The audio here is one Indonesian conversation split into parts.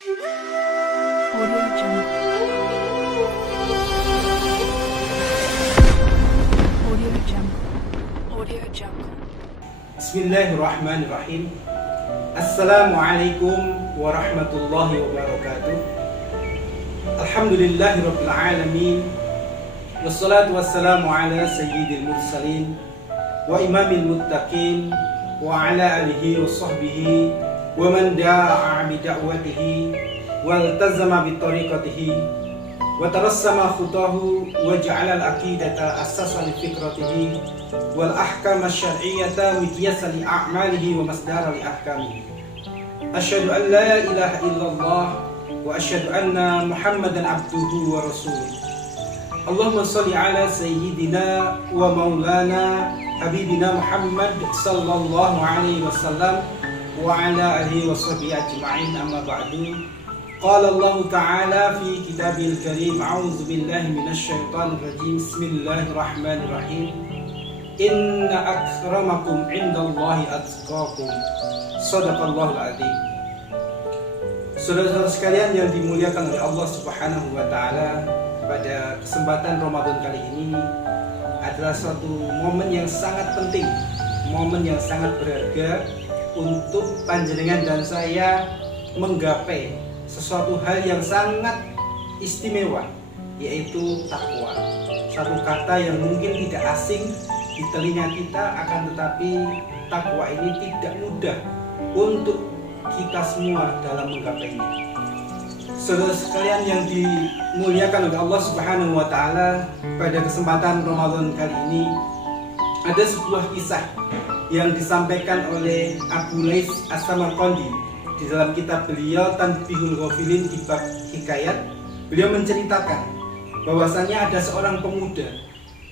Audio Jungle. Audio Jungle. Audio Jungle. Bismillahirrahmanirrahim. Assalamualaikum warahmatullahi wabarakatuh. Alhamdulillahirabbil alamin. Wassalatu wassalamu ala sayyidil mursalin wa imamil muttaqin wa ala alihi wa sahbihi wa man da'a bi da'watihi waltazama bi tariqatihi wa tarassama khutahu wa ja'ala al-aqidata assasan li fikratihi wal ahkam asy-syar'iyyata miqyasan li a'malihi wa masdara li ahkamihi. Asyhadu an la ilaha illallah wa asyhadu anna Muhammadan abduhu wa rasuluh. Allahumma shalli ala sayyidina wa maulana habibina Muhammad sallallahu alaihi wasallam wa ala alihi wa sahbihi ajma'in, amma ba'du. Qala Allah ta'ala fi kitabil karim, a'udzu billahi minasy syaithanir rajim. Bismillahirrahmanirrahim. Inna akramakum 'indallahi atqakum. Shadaqallahul adzim. Saudara-saudara sekalian yang dimuliakan oleh Allah Subhanahu wa taala, pada kesempatan Ramadan kali ini adalah suatu momen yang sangat penting, momen yang sangat berharga untuk panjenengan dan saya menggapai sesuatu hal yang sangat istimewa, yaitu takwa. Satu kata yang mungkin tidak asing di telinga kita, akan tetapi takwa ini tidak mudah untuk kita semua dalam menggapainya. Saudara sekalian yang dimuliakan oleh Allah Subhanahu wa taala, pada kesempatan Ramadan kali ini ada sebuah kisah yang disampaikan oleh Abu Lais As-Samarqandi di dalam kitab beliau Tanbihul Ghafilin di bab hikayat. Beliau menceritakan bahwasanya ada seorang pemuda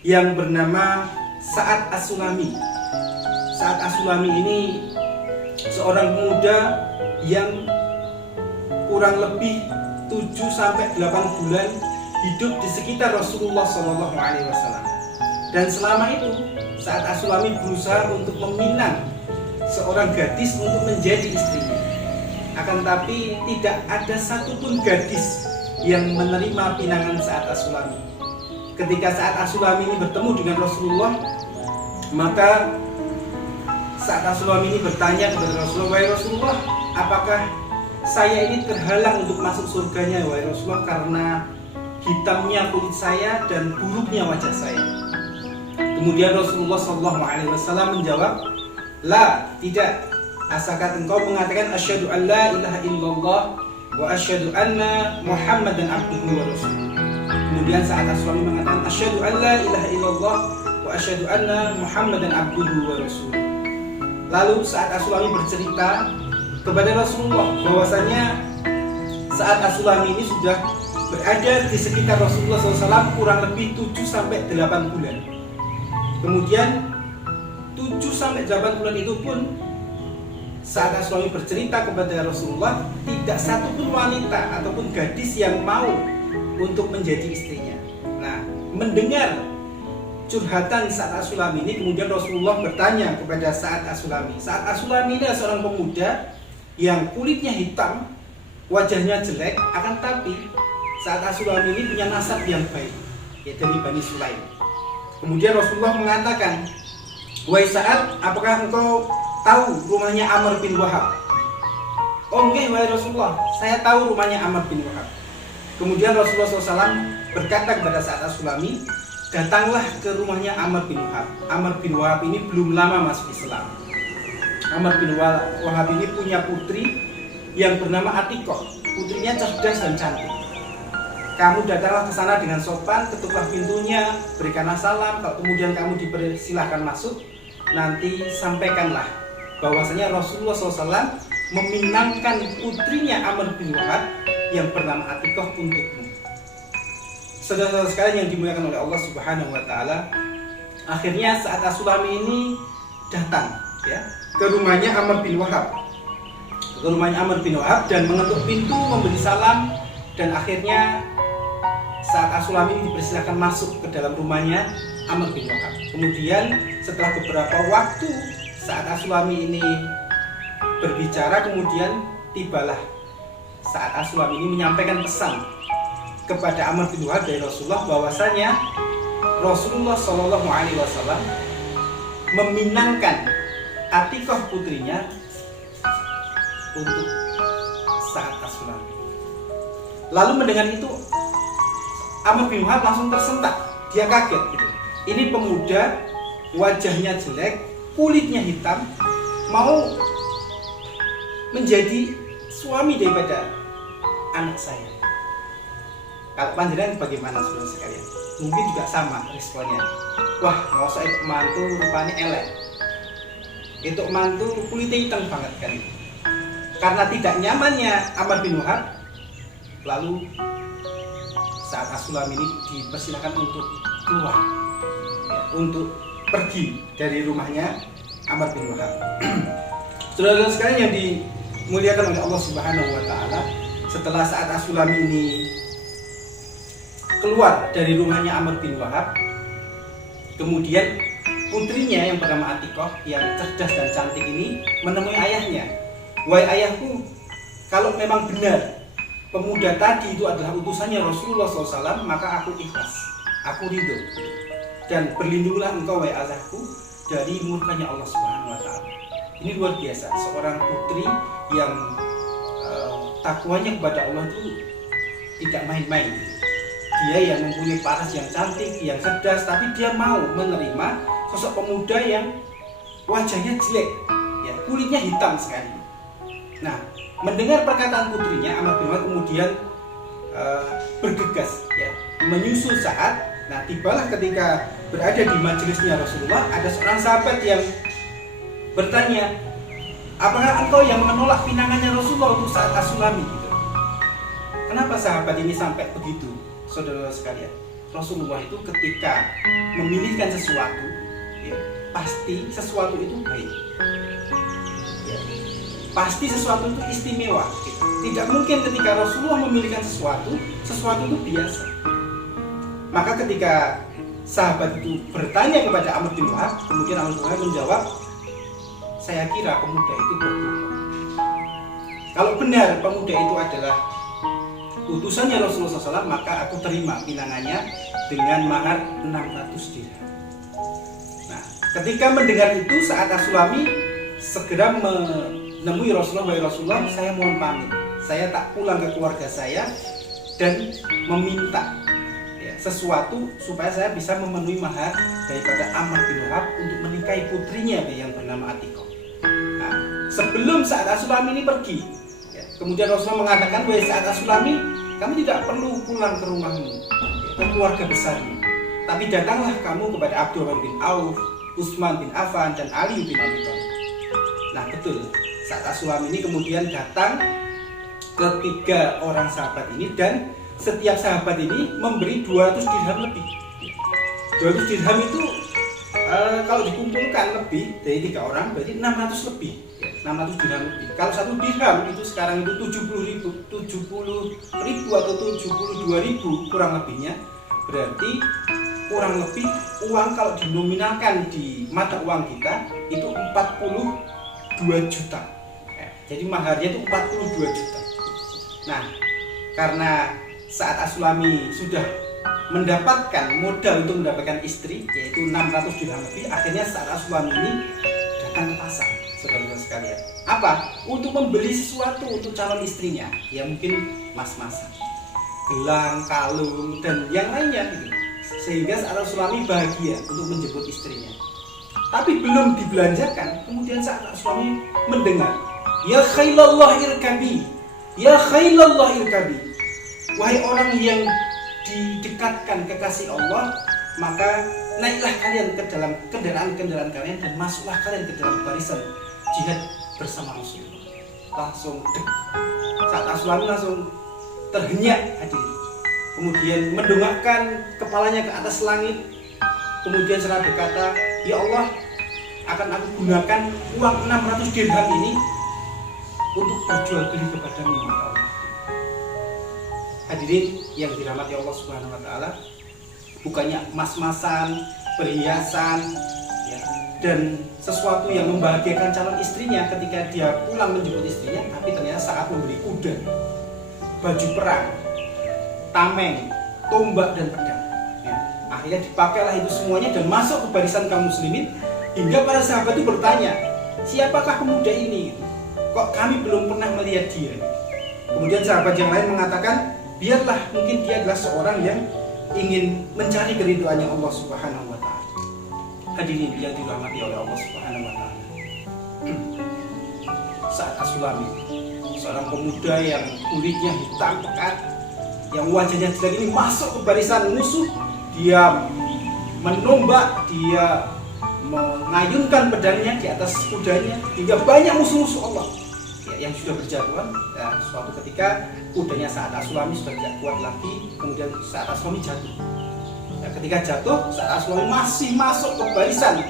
yang bernama Sa'ad As-Sulami. Sa'ad As-Sulami ini seorang pemuda yang kurang lebih 7-8 bulan hidup di sekitar Rasulullah SAW. Dan selama itu Sa'ad As-Sulami berusaha untuk meminang seorang gadis untuk menjadi istrinya. Akan tapi tidak ada satupun gadis yang menerima pinangan Sa'ad As-Sulami. Ketika Sa'ad As-Sulami ini bertemu dengan Rasulullah, maka Sa'ad As-Sulami ini bertanya kepada Rasulullah, "Wahai Rasulullah, apakah saya ini terhalang untuk masuk surganya, wahai Rasulullah, karena hitamnya kulit saya dan buruknya wajah saya?" Kemudian Rasulullah SAW menjawab, "La, tidak. Asalkan engkau mengatakan asyhadu an la ilaha illallah wa asyhadu anna Muhammadan abduhu wa rasuluh." Kemudian Sa'ad As-Sulami mengatakan asyhadu an la ilaha illallah wa asyhadu anna Muhammadan abduhu wa rasuluh. Lalu Sa'ad As-Sulami bercerita kepada Rasulullah bahwasanya Sa'ad As-Sulami ini sudah berada di sekitar Rasulullah SAW kurang lebih 7-8 bulan. Kemudian 7-8 bulan itu pun Sa'ad As-Sulami bercerita kepada Rasulullah, tidak satupun wanita ataupun gadis yang mau untuk menjadi istrinya. Nah, mendengar curhatan Sa'ad As-Sulami ini, kemudian Rasulullah bertanya kepada Sa'ad As-Sulami. Sa'ad As-Sulami ini adalah seorang pemuda yang kulitnya hitam, wajahnya jelek, akan tapi Sa'ad As-Sulami ini punya nasab yang baik, yaitu dari Bani Sulaim. Kemudian Rasulullah mengatakan, "Wahai Sa'ad, apakah engkau tahu rumahnya Amr bin Wahab?" "Oh nggih, wahai Rasulullah, saya tahu rumahnya Amr bin Wahab." Kemudian Rasulullah SAW berkata kepada Sa'ad As-Sulami, "Datanglah ke rumahnya Amr bin Wahab." Amr bin Wahab ini belum lama masuk Islam. Amr bin Wahab ini punya putri yang bernama Atikoh. Putrinya cerdas dan cantik. Kamu datanglah ke sana dengan sopan, ketuklah pintunya, berikanlah salam. Kalau kemudian kamu dipersilahkan masuk, nanti sampaikanlah bahwasanya Rasulullah SAW meminangkan putrinya Amr bin Wahab yang bernama Atikoh untukmu. Saudara-saudara sekalian yang dimuliakan oleh Allah Subhanahu wa taala, akhirnya Sa'ad As-Sulami ini datang ke rumahnya Amr bin Wahab. Dan mengetuk pintu, memberi salam, dan akhirnya Sa'ad As-Sulami ini dipersilakan masuk ke dalam rumahnya Amr bin Wahab. Kemudian setelah beberapa waktu Sa'ad As-Sulami ini berbicara, kemudian tibalah Sa'ad As-Sulami ini menyampaikan pesan kepada Amr bin Wahab dari Rasulullah bahwasanya Rasulullah Shallallahu Alaihi Wasallam meminangkan Atikah putrinya untuk Sa'ad As-Sulami. Lalu mendengar itu Amr bin Wahab langsung tersentak, dia kaget gitu. Ini pemuda, wajahnya jelek, kulitnya hitam, mau menjadi suami daripada anak saya. Kalau panjenengan bagaimana saudara sekalian? Mungkin juga sama responnya. Wah, masa itu mantu rupanya elek. Itu mantu kulitnya hitam banget kan. Karena tidak nyamannya Amr bin Wahab, lalu Sa'ad As-Sulami ini dipersilakan untuk keluar, ya, untuk pergi dari rumahnya Amr bin Wahab. Saudara-saudara sekalian yang dimuliakan oleh Allah Subhanahu wa taala, setelah Sa'ad As-Sulami ini keluar dari rumahnya Amr bin Wahab, kemudian putrinya yang bernama Atikah yang cerdas dan cantik ini menemui ayahnya. Wahai ayahku, kalau memang benar pemuda tadi itu adalah utusannya Rasulullah SAW, maka aku ikhlas, aku ridho, dan berlindunglah engkau wahai ayahku dari murkanya Allah Subhanahu wa taala. Ini luar biasa, seorang putri yang takwanya kepada Allah itu tidak main-main. Dia yang mempunyai paras yang cantik, yang cerdas, tapi dia mau menerima sosok pemuda yang wajahnya jelek, ya, kulitnya hitam sekali. Nah, mendengar perkataan putrinya, Amr bin Wahab kemudian bergegas, ya, menyusul Sa'ad. Nah, tibalah ketika berada di majelisnya Rasulullah, ada seorang sahabat yang bertanya, apakah engkau yang menolak pinangannya Rasulullah untuk Sa'ad As-Sulami? Gitu. Kenapa sahabat ini sampai begitu? Saudara sekalian, Rasulullah itu ketika memilihkan sesuatu, ya, pasti sesuatu itu baik, ya, pasti sesuatu itu istimewa, gitu. Tidak mungkin ketika Rasulullah memilihkan sesuatu itu biasa. Maka ketika sahabat itu bertanya kepada Amr bin Wahab, kemudian Amr bin Wahab menjawab, saya kira pemuda itu berbohong. Kalau benar pemuda itu adalah utusannya Rasulullah SAW, maka aku terima pinangannya dengan mahar 600 dirham. Nah, ketika mendengar itu, Sa'ad As-Sulami segera menemui Rasulullah. Wahai Rasulullah, saya mohon pamit, saya tak pulang ke keluarga saya dan meminta, ya, sesuatu supaya saya bisa memenuhi mahar daripada Amr bin Wahab untuk menikahi putrinya yang bernama Atikah. Nah, sebelum Sa'ad As-Sulami ini pergi, ya, kemudian Rasulullah mengatakan, wahai Sa'ad As-Sulami, kamu tidak perlu pulang ke rumahmu, ke keluarga besarmu, tapi datanglah kamu kepada Abdurrahman bin Auf, Utsman bin Affan, dan Ali bin Abi Thalib. Nah, betul, Sa'ad As-Sulami ini kemudian datang ke 3 orang sahabat ini, dan setiap sahabat ini memberi 200 dirham lebih. 200 dirham itu kalau dikumpulkan lebih dari 3 orang berarti 600 lebih, ya, 600 dirham lebih. Kalau 1 dirham itu sekarang itu 70.000 atau 72.000 kurang lebihnya, berarti kurang lebih uang kalau dinominalkan di mata uang kita itu 42 juta. Ya, jadi maharnya itu 42 juta. Nah, karena Sa'ad As-Sulami sudah mendapatkan modal untuk mendapatkan istri, yaitu 600 dirham lebih, akhirnya Sa'ad As-Sulami ini datang ke pasar, saudara-saudara sekalian. Apa? Untuk membeli sesuatu untuk calon istrinya, ya mungkin mas-masan, gelang, kalung, dan yang lainnya gitu. Sehingga Sa'ad As-Sulami bahagia untuk menjemput istrinya. Tapi belum dibelanjakan, kemudian Sa'ad As-Sulami mendengar, ya khailallah irkabi, ya khailallah irkabi. Wahai orang yang didekatkan kekasih Allah, maka naiklah kalian ke dalam kendaraan-kendaraan kalian dan masuklah kalian ke dalam barisan jihad bersama Rasulullah. Langsung Sa'ad As-Sulami langsung terhenyak hadirin. Kemudian mendongakkan kepalanya ke atas langit. Kemudian seraya berkata, ya Allah, akan aku gunakan uang 600 dirham ini untuk berjual beli kepadamu, ya Allah. Hadirin yang dirahmati Allah Subhanahu wa taala, bukannya emas-emasan, perhiasan, ya, dan sesuatu yang membahagiakan calon istrinya ketika dia pulang menjemput istrinya, tapi ternyata saat memberi kuda. baju perang, tameng, tombak dan pedang. Ya, akhirnya dipakailah itu semuanya dan masuk ke barisan kaum muslimin, hingga para sahabat itu bertanya, siapakah pemuda ini? Kok kami belum pernah melihat dia? Kemudian sahabat yang lain mengatakan, biarlah, mungkin dia adalah seorang yang ingin mencari keridhaannya Allah Subhanahu wa taala. Hadirin yang dirahmati oleh Allah Subhanahu wa taala. Sa'ad As-Sulami, seorang pemuda yang kulitnya hitam pekat, yang wajahnya jelek ini masuk ke barisan musuh. Dia menombak, dia mengayunkan pedangnya di atas kudanya hingga banyak musuh-musuh Allah yang sudah berjatuhan. Dan suatu ketika kudanya Sa'ad As-Sulami sudah tidak kuat lagi, kemudian Sa'ad As-Sulami jatuh. Ketika jatuh, Sa'ad As-Sulami masih masuk ke barisan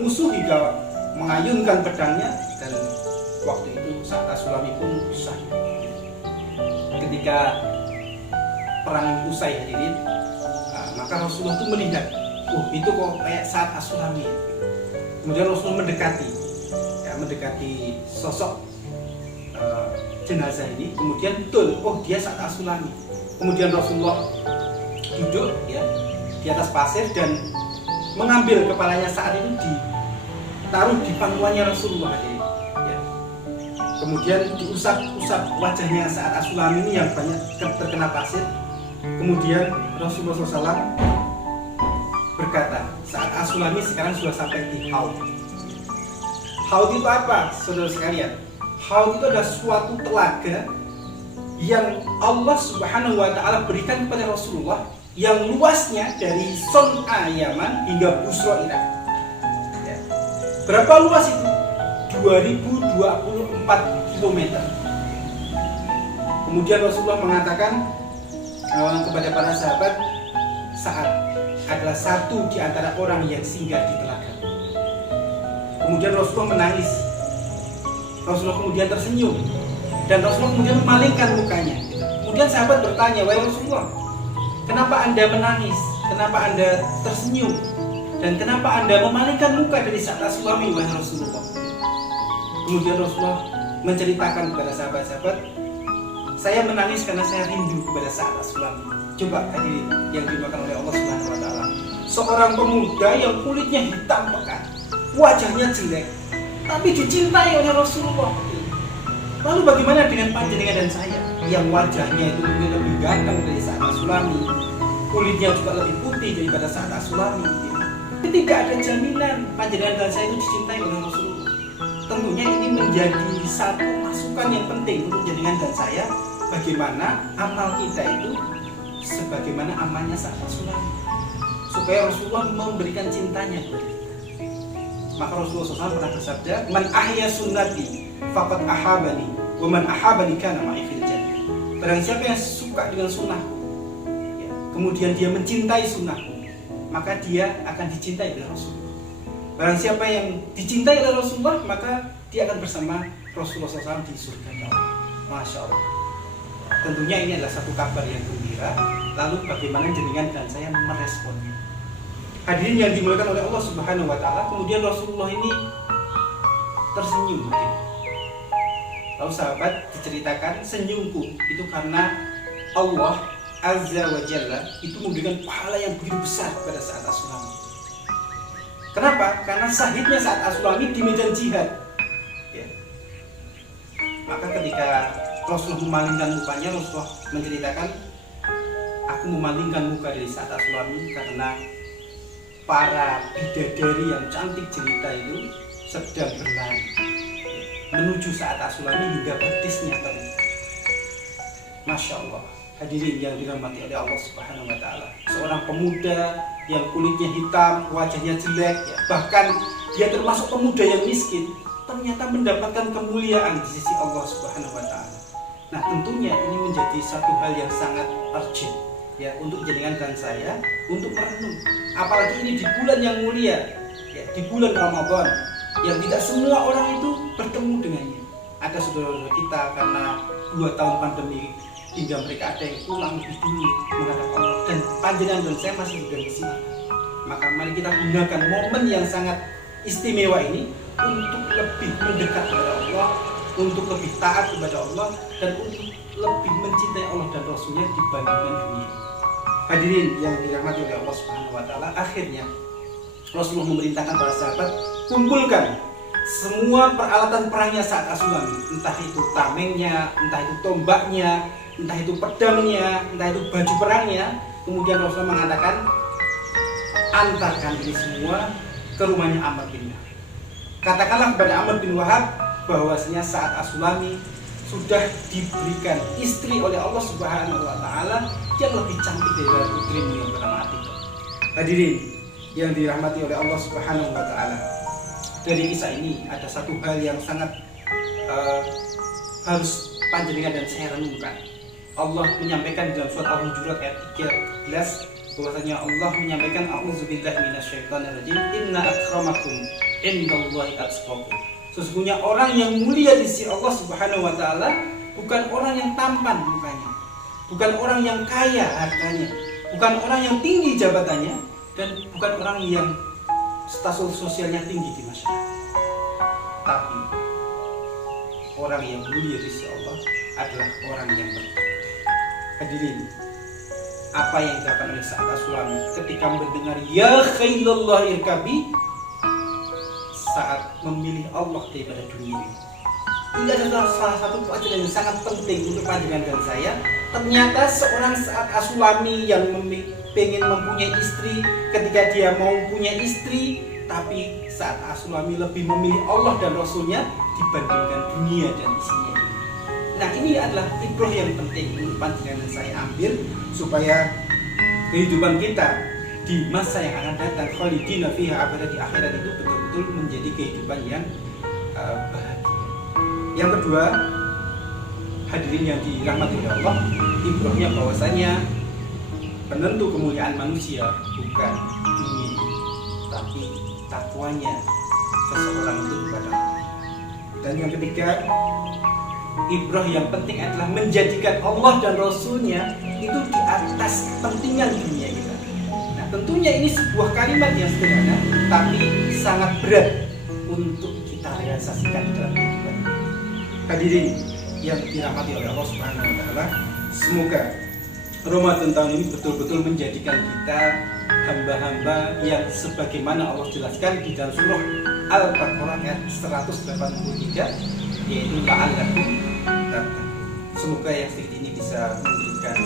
musuh hingga mengayunkan pedangnya, dan waktu itu Sa'ad As-Sulami pun syahid. Ketika perang usai, hadirin, maka Rasulullah itu melihat, itu kok kayak Sa'ad As-Sulami. Kemudian Rasulullah mendekati sosok jenazah ini, kemudian betul, dia Sa'ad As-Sulami. Kemudian Rasulullah duduk ya di atas pasir dan mengambil kepalanya Sa'ad itu ditaruh di pangkuannya Rasulullah. Ya. Kemudian diusap-usap wajahnya Sa'ad As-Sulami ini yang banyak terkena pasir. Kemudian Rasulullah SAW berkata, Sa'ad As-Sulami sekarang sudah sampai di Haud. Haud itu apa, saudara sekalian? Haud itu adalah suatu telaga yang Allah Subhanahu wa taala berikan kepada Rasulullah, yang luasnya dari Son'a Yaman hingga Busra Irak. Ya. Berapa luas itu? 2024 km. Kemudian Rasulullah mengatakan kepada para sahabat, Sa'ad adalah satu di antara orang yang singgah di telaga. Kemudian Rasulullah menangis. Rasulullah kemudian tersenyum, dan Rasulullah kemudian memalingkan mukanya. Kemudian sahabat bertanya, wahai Rasulullah, kenapa Anda menangis? Kenapa Anda tersenyum? Dan kenapa Anda memalingkan muka dari Sa'ad As-Sulami, wahai Rasulullah? Kemudian Rasulullah menceritakan kepada sahabat-sahabat, saya menangis karena saya rindu kepada Sa'ad As-Sulami. Coba hadirin yang dimakan oleh Allah Subhanahu wa taala. Seorang pemuda yang kulitnya hitam pekat, wajahnya jelek, tapi dicintai oleh Rasulullah. Lalu bagaimana dengan panjenengan dan saya yang wajahnya itu mungkin lebih ganteng dari Sa'ad As-Sulami, kulitnya juga lebih putih daripada Sa'ad As-Sulami? Tidak ada jaminan panjenengan dan saya itu dicintai oleh Rasulullah. Tentunya ini menjadi satu masukan yang penting untuk panjenengan dan saya, bagaimana amal kita itu sebagaimana amalnya Sa'ad As-Sulami, supaya Rasulullah memberikan cintanya kepada kita. Maka Rasulullah SAW pernah bersabda, man ahya sunnati faqad ahabani, wa man ahabani kana ma'i fil jannah. Barang siapa yang suka dengan sunnahku, ya, kemudian dia mencintai sunnahku, maka dia akan dicintai oleh Rasulullah. Barang siapa yang dicintai oleh Rasulullah, maka dia akan bersama Rasulullah SAW di surga Allah. Masya Allah. Tentunya ini adalah satu kabar yang gembira. Lalu bagaimana jenengan dan saya meresponnya? Hadirin yang dimuliakan oleh Allah Subhanahu wa taala, kemudian Rasulullah ini tersenyum. Lalu sahabat diceritakan, senyumku itu karena Allah Azza wa Jalla itu memberikan pahala yang begitu besar kepada Sa'ad As-Sulami. Kenapa? Karena syahidnya Sa'ad As-Sulami di medan jihad. Ya. Maka ketika Rasulullah memalingkan mukanya, Rasulullah menceritakan, aku memalingkan muka dari Sa'ad As-Sulami karena para bidadari yang cantik jelita itu sedang berlari menuju Sa'ad As-Sulami hingga betisnya kering. Masya Allah. Hadirin yang dirahmati oleh Allah Subhanahu wa taala. Seorang pemuda yang kulitnya hitam, wajahnya jelek, ya, bahkan dia termasuk pemuda yang miskin, ternyata mendapatkan kemuliaan di sisi Allah Subhanahu wa taala. Nah, tentunya ini menjadi satu hal yang sangat urgent ya untuk jenengan dan saya untuk merenung. Apalagi ini di bulan yang mulia, ya, di bulan Ramadan yang tidak semua orang itu bertemu dengannya. Ada saudara-saudara kita karena 2 tahun pandemi hingga mereka ada yang pulang lebih dulu menghadap Allah, dan panjenengan dan saya masih juga di sini. Maka mari kita gunakan momen yang sangat istimewa ini untuk lebih mendekat kepada Allah, untuk lebih taat kepada Allah, dan untuk lebih mencintai Allah Rasulnya dibandingkan dunia. Hadirin yang dirahmati oleh Allah Subhanahu wa taala, akhirnya Rasulullah memerintahkan para sahabat, kumpulkan semua peralatan perangnya saat As-Sulami, entah itu tamengnya, entah itu tombaknya, entah itu pedangnya, entah itu baju perangnya. Kemudian Rasulullah mengatakan, antarkan ini semua ke rumahnya Amr bin Wahab. Katakanlah kepada Amr bin Wahab bahwasanya saat As-Sulami sudah diberikan istri oleh Allah Subhanahu wa taala yang lebih cantik daripada putrimu yang bernama Atikah. Hadirin yang dirahmati oleh Allah Subhanahu wa taala, dari kisah ini ada satu hal yang sangat harus panjenengan dan saya renungkan. Allah menyampaikan dalam surat Al-Hujurat ayat 13 bahwasanya Allah menyampaikan, a'udzubillahi minasyaitonirrajim, inna akramakum indallahi atqakum. Sesungguhnya orang yang mulia di sisi Allah Subhanahu wa taala bukan orang yang tampan mukanya, bukan orang yang kaya hartanya, bukan orang yang tinggi jabatannya, dan bukan orang yang status sosialnya tinggi di masyarakat. Tapi orang yang mulia di sisi Allah adalah orang yang bertakwa. Hadirin, apa yang dilakukan oleh Sa'ad As-Sulami ketika mendengar ya khailallah irkabi, saat memilih Allah daripada dunia ini. Ini adalah salah satu pelajaran yang sangat penting untuk panjenengan dan saya. Ternyata seorang Sa'ad As-Sulami yang pengen mempunyai istri, ketika dia mau punya istri, tapi Sa'ad As-Sulami lebih memilih Allah dan Rasulnya dibandingkan dunia dan isinya. Nah, ini adalah ibrah yang penting untuk panjenengan dan saya ambil supaya kehidupan kita di masa yang akan datang, khalidina fiha abada, di akhirat itu betul-betul menjadi kehidupan yang bahagia. Yang kedua, hadirin yang dirahmati oleh Allah, ibrahnya bahwasanya penentu kemuliaan manusia bukan dunia, tapi takwanya seseorang itu kepada Allah. Dan yang ketiga, ibrah yang penting adalah menjadikan Allah dan Rasulnya itu di atas kepentingan dunia kita. Nah, tentunya ini sebuah kalimat yang sederhana, tapi sangat berat untuk kita realisasikan dalam kehidupan. Hadirin yang dirahmati oleh Allah Subhanahu wa taala, semoga Ramadan tahun ini betul-betul menjadikan kita hamba-hamba yang sebagaimana Allah jelaskan di dalam surah Al-Baqarah ayat 183, yaitu la'allakum tattaqun. Semoga yang sedikit ini bisa memberikan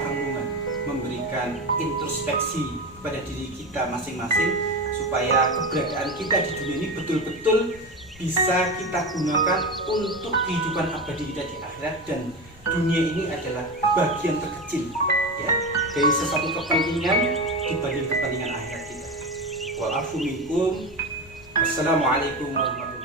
perenungan, memberikan introspeksi kepada diri kita masing-masing, supaya keberadaan kita di dunia ini betul-betul bisa kita gunakan untuk kehidupan abadi kita di akhirat, dan dunia ini adalah bagian terkecil ya dari sesuatu kepentingan dibanding kepentingan akhirat kita. Wal afu minkum. Wassalamualaikum warahmatullahi wabarakatuh.